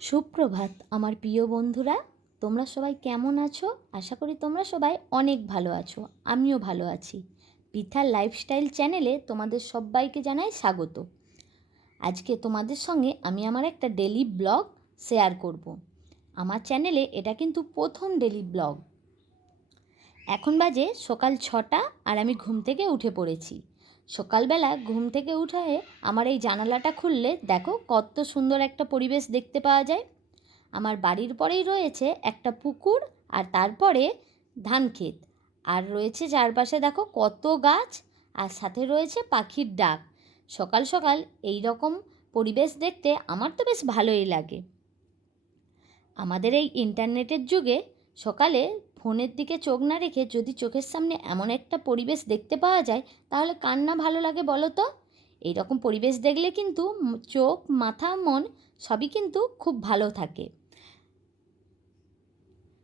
সুপ্রভাত, আমার প্রিয় বন্ধুরা। তোমরা সবাই কেমন আছো? আশা করি তোমরা সবাই অনেক ভালো আছো। আমিও ভালো আছি। পিঠার লাইফস্টাইল চ্যানেলে তোমাদের সবাইকে জানাই স্বাগত। আজকে তোমাদের সঙ্গে আমি আমার একটা ডেলি ব্লগ শেয়ার করব। আমার চ্যানেলে এটা কিন্তু প্রথম ডেলি ব্লগ। এখন বাজে সকাল ছটা আর আমি ঘুম থেকে উঠে পড়েছি। সকালবেলা ঘুম থেকে উঠে আমার এই জানালাটা খুললে দেখো কত সুন্দর একটা পরিবেশ দেখতে পাওয়া যায়। আমার বাড়ির পরেই রয়েছে একটা পুকুর আর তারপরে ধান ক্ষেত। আর রয়েছে চারপাশে দেখো কত গাছ আর সাথে রয়েছে পাখির ডাক। সকাল সকাল এই রকম পরিবেশ দেখতে আমার তো বেশ ভালোই লাগে। আমাদের এই ইন্টারনেটের যুগে সকালে ফোনের দিকে চোখ না রেখে যদি চোখের সামনে এমন একটা পরিবেশ দেখতে পাওয়া যায়, তাহলে কার না ভালো লাগে বলো তো? এই রকম পরিবেশ দেখলে কিন্তু চোখ, মাথা, মন সবই কিন্তু খুব ভালো থাকে।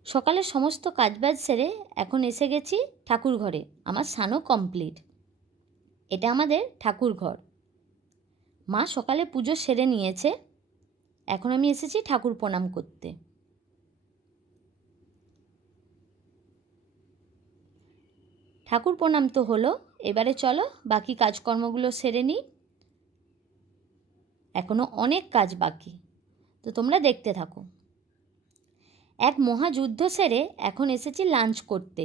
সকালে সমস্ত কাজবাজ সেরে এখন এসে গেছি ঠাকুর ঘরে, আমার সানও কমপ্লিট এটা আমাদের ঠাকুর ঘর। মা সকালে পুজো সেরে নিয়েছে, এখন আমি এসেছি ঠাকুর প্রণাম করতে। ঠাকুর প্রণাম তো হলো, এবারে চলো বাকি কাজকর্মগুলো সেরে নিই। এখনও অনেক কাজ বাকি, তো তোমরা দেখতে থাকো। এক মহাযুদ্ধ সেরে এখন এসেছি লাঞ্চ করতে।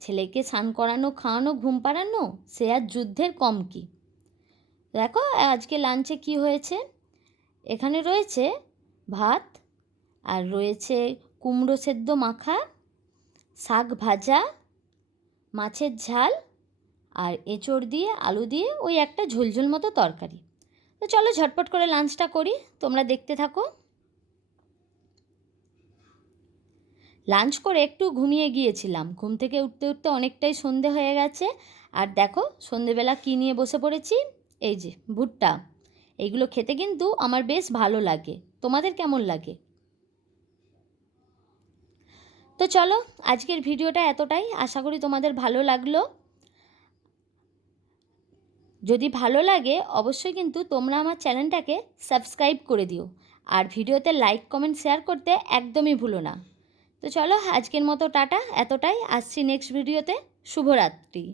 ছেলেকে স্নান করানো, খাওয়ানো, ঘুম পাড়ানো, সে আর যুদ্ধের কম কি? দেখো আজকে লাঞ্চে কি হয়েছে? এখানে রয়েছে ভাত আর রয়েছে কুমড়ো সেদ্ধ মাখা, শাক ভাজা মাছের ঝাল আর এঁচড় দিয়ে, আলু দিয়ে ওই একটা ঝোলঝোল মতো তরকারি। তো চলো ঝটপট করে লাঞ্চটা করি। তোমরা দেখতে থাকো। লাঞ্চ করে একটু ঘুমিয়ে গিয়েছিলাম। ঘুম থেকে উঠতে উঠতে অনেকটাই সন্ধে হয়ে গেছে। আর দেখো, সন্ধেবেলা কী নিয়ে বসে পড়েছি? এই যে, ভুট্টা। এইগুলো খেতে কিন্তু আমার বেশ ভালো লাগে। তোমাদের কেমন লাগে? তো চলো, আজকের ভিডিওটা এতটাই। আশা করি তোমাদের ভালো লাগল। যদি ভালো লাগে, অবশ্যই কিন্তু তোমরা আমার চ্যানেলটাকে সাবস্ক্রাইব করে দিও। আর ভিডিওতে লাইক, কমেন্ট, শেয়ার করতে একদমই ভুলো না। তো চলো, আজকের মতো টাটা, এতটাই। আসছি নেক্সট ভিডিওতে। শুভরাত্রি।